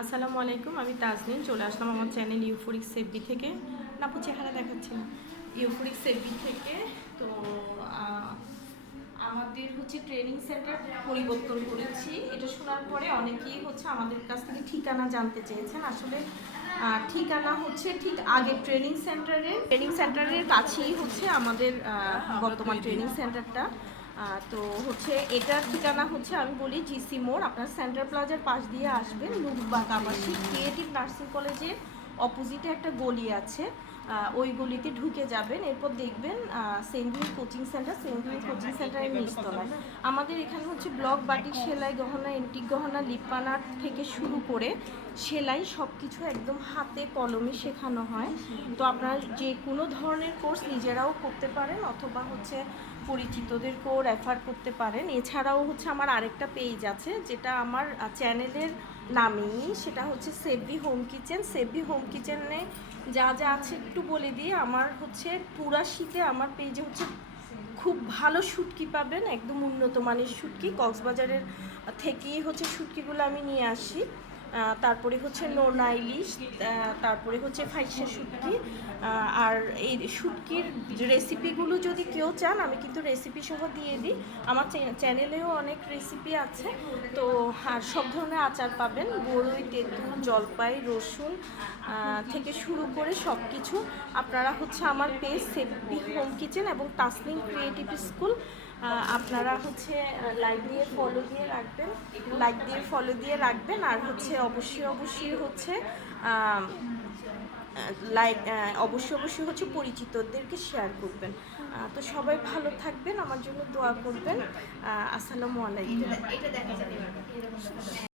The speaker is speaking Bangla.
আসসালামু আলাইকুম, আমি তাজনীন চলে আসলাম আমার চ্যানেল ইউফোরিক সেফবি থেকে। নাপু চেহারা দেখাচ্ছি না, ইউফোরিক সেফবি থেকে। তো আমাদের হচ্ছে ট্রেনিং সেন্টার পরিবর্তন করেছি। এটা শোনার পরে অনেকেই হচ্ছে আমাদের কাছ থেকে ঠিকানা জানতে চেয়েছেন। আসলে ঠিকানা হচ্ছে ঠিক আগে ট্রেনিং সেন্টারের কাছেই হচ্ছে আমাদের বর্তমান ট্রেনিং সেন্টারটা। তো হচ্ছে এটার ঠিকানা হচ্ছে আমি বলি জিসি মোড়, আপনার সেন্ট্রাল প্লাজার পাশ দিয়ে আসবেন, নূরবাগ আবাসিক ক্রিয়েটিভ নার্সিং কলেজের অপোজিটে একটা গলি আছে, ওই গলিতে ঢুকে যাবেন। এরপর দেখবেন সেন্ট লুই কোচিং সেন্টারের নিচতলায় আমাদের এখানে হচ্ছে ব্লক, বাটিক, সেলাই, গহনা, এন্টিক গহনা, লিপানা থেকে শুরু করে সেলাই সব কিছু একদম হাতে কলমে শেখানো হয়। তো আপনারা যে কোনো ধরনের কোর্স নিজেরাও করতে পারেন অথবা হচ্ছে পরিচিতদেরকেও রেফার করতে পারেন। এছাড়াও হচ্ছে আমার আরেকটা পেজ আছে যেটা আমার চ্যানেলের নামেই, সেটা হচ্ছে সেভবি হোম কিচেন। সেভবি হোম কিচেনে যা যা আছে একটু বলে দিয়ে, আমার হচ্ছে পুরা শীতে আমার পেজে হচ্ছে খুব ভালো শুটকি পাবেন, একদম উন্নত মানের শুটকি, কক্সবাজারের থেকেই হচ্ছে শুটকিগুলো আমি নিয়ে আসি। তারপরে হচ্ছে নোনা ইলিশ, তারপরে হচ্ছে ফাইসা শুটকি। আর এই শুটকির রেসিপিগুলো যদি কেউ চান আমি কিন্তু রেসিপি সহ দিয়ে দিই। আমার চ্যানেলেও অনেক রেসিপি আছে। তো আর সব ধরনের আচার পাবেন, বড়ই, তেঁতুল, জলপাই, রসুন থেকে শুরু করে সব কিছু। আপনারা হচ্ছে আমার পেজ সেভবি হোম কিচেন এবং তাসনিম ক্রিয়েটিভ স্কুল আপনারা হচ্ছে লাইক দিয়ে ফলো দিয়ে রাখবেন। আর হচ্ছে অবশ্যই হচ্ছে অবশ্যই হচ্ছে পরিচিতদেরকে শেয়ার করবেন। তো সবাই ভালো থাকবেন, আমার জন্য দোয়া করবেন। আসসালামু আলাইকুম।